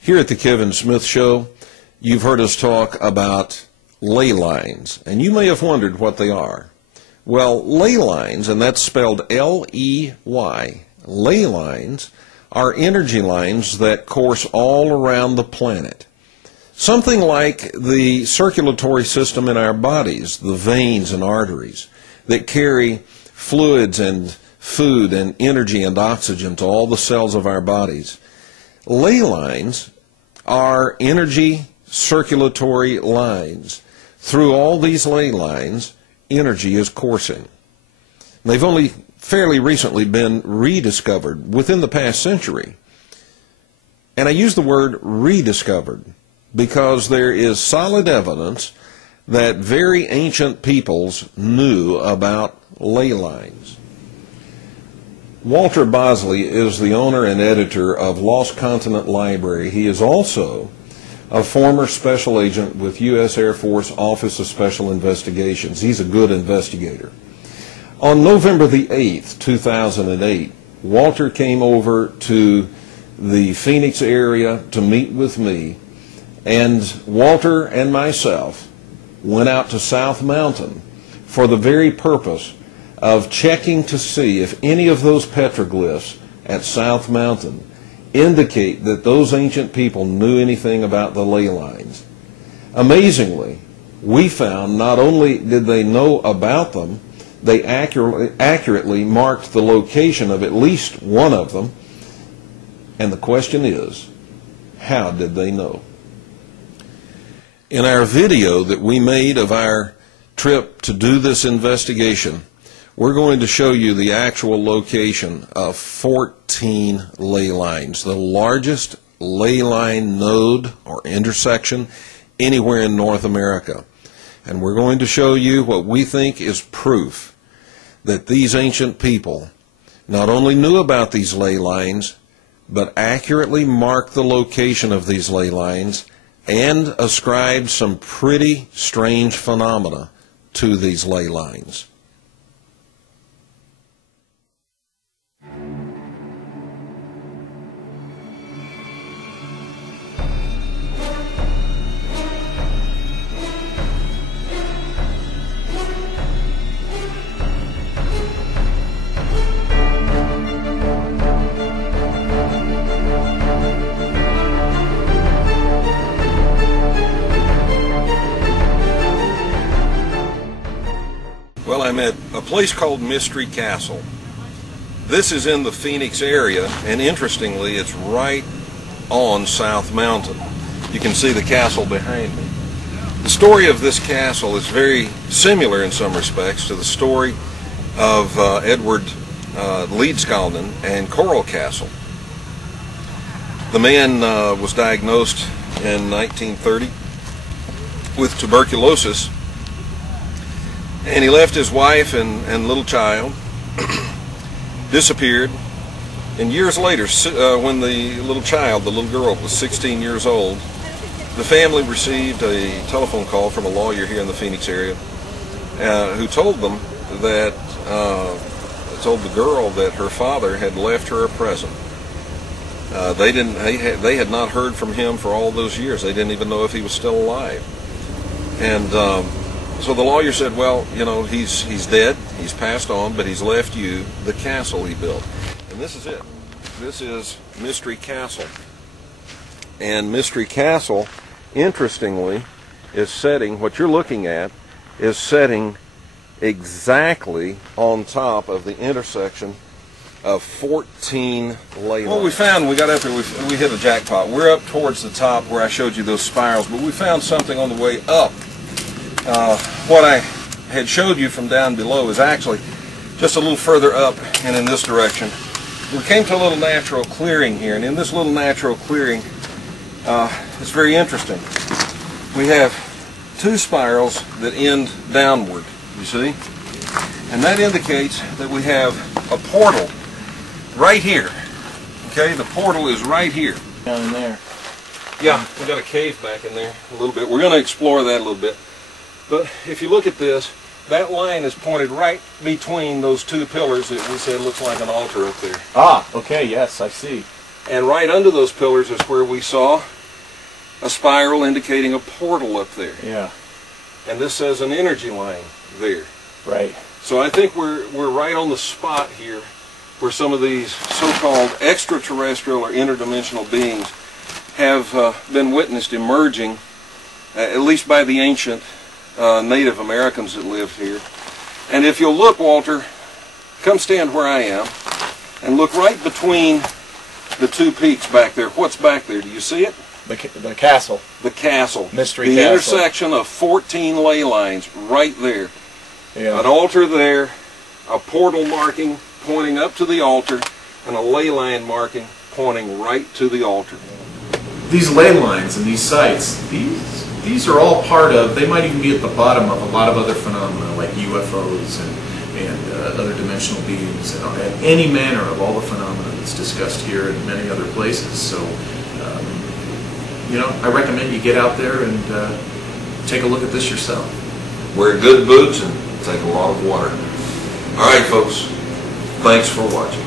Here at the Kevin Smith Show, you've heard us talk about ley lines, and you may have wondered what they are. Well, ley lines, and that's spelled L-E-Y, ley lines are energy lines that course all around the planet. Something like the circulatory system in our bodies, the veins and arteries that carry fluids and food and energy and oxygen to all the cells of our bodies. Ley lines are energy circulatory lines. Through all these ley lines, energy is coursing. They've only fairly recently been rediscovered within the past century. And I use the word rediscovered because there is solid evidence that very ancient peoples knew about ley lines. Walter Bosley is the owner and editor of Lost Continent Library. He is also a former special agent with U.S. Air Force Office of Special Investigations. He's a good investigator. On November the 8th, 2008, Walter came over to the Phoenix area to meet with me, and Walter and myself went out to South Mountain for the very purpose of checking to see if any of those petroglyphs at South Mountain indicate that those ancient people knew anything about the ley lines. Amazingly, we found not only did they know about them, they accurately marked the location of at least one of them. And the question is, how did they know? In our video that we made of our trip to do this investigation, we're going to show you the actual location of 14 ley lines, the largest ley line node or intersection anywhere in North America. And we're going to show you what we think is proof that these ancient people not only knew about these ley lines, but accurately marked the location of these ley lines and ascribed some pretty strange phenomena to these ley lines. Well, I'm at a place called Mystery Castle. This is in the Phoenix area, and interestingly, it's right on South Mountain. You can see the castle behind me. The story of this castle is very similar in some respects to the story of Edward Leedskalnin and Coral Castle. The man was diagnosed in 1930 with tuberculosis, and he left his wife and little child, disappeared, and years later, when the little child, the little girl, was 16 years old, the family received a telephone call from a lawyer here in the Phoenix area who told them that, told the girl that her father had left her a present. They had not heard from him for all those years. They didn't even know if he was still alive. And so the lawyer said, well, you know, he's dead, he's passed on, but he's left you the castle he built. And this is it. This is Mystery Castle. And Mystery Castle, interestingly, is setting, what you're looking at, is setting exactly on top of the intersection of 14 ley lines. What we found, we got up here, we hit a jackpot. We're up towards the top where I showed you those spirals, but we found something on the way up. What I had showed you from down below is actually just a little further up and in this direction. We came to a little natural clearing here, and in this little natural clearing, it's very interesting. We have two spirals that end downward, you see? And that indicates that we have a portal right here. Okay, the portal is right here. Down in there. Yeah, we got a cave back in there a little bit. We're going to explore that a little bit. But if you look at this, that line is pointed right between those two pillars that we said looks like an altar up there. Ah, okay, yes, I see. And right under those pillars is where we saw a spiral indicating a portal up there. Yeah. And this says an energy line there. Right. So I think we're right on the spot here where some of these so-called extraterrestrial or interdimensional beings have been witnessed emerging, at least by the ancient Native Americans that lived here. And if you'll look, Walter, come stand where I am, and look right between the two peaks back there. What's back there? Do you see it? The castle. The castle. Mystery the castle. intersection of 14 ley lines right there. Yeah. An altar there, a portal marking pointing up to the altar, and a ley line marking pointing right to the altar. These ley lines and these sites, these are all part of, they might even be at the bottom of a lot of other phenomena like UFOs and other dimensional beings and any manner of all the phenomena that's discussed here and many other places. So, you know, I recommend you get out there and take a look at this yourself. Wear good boots and take a lot of water. All right, folks. Thanks for watching.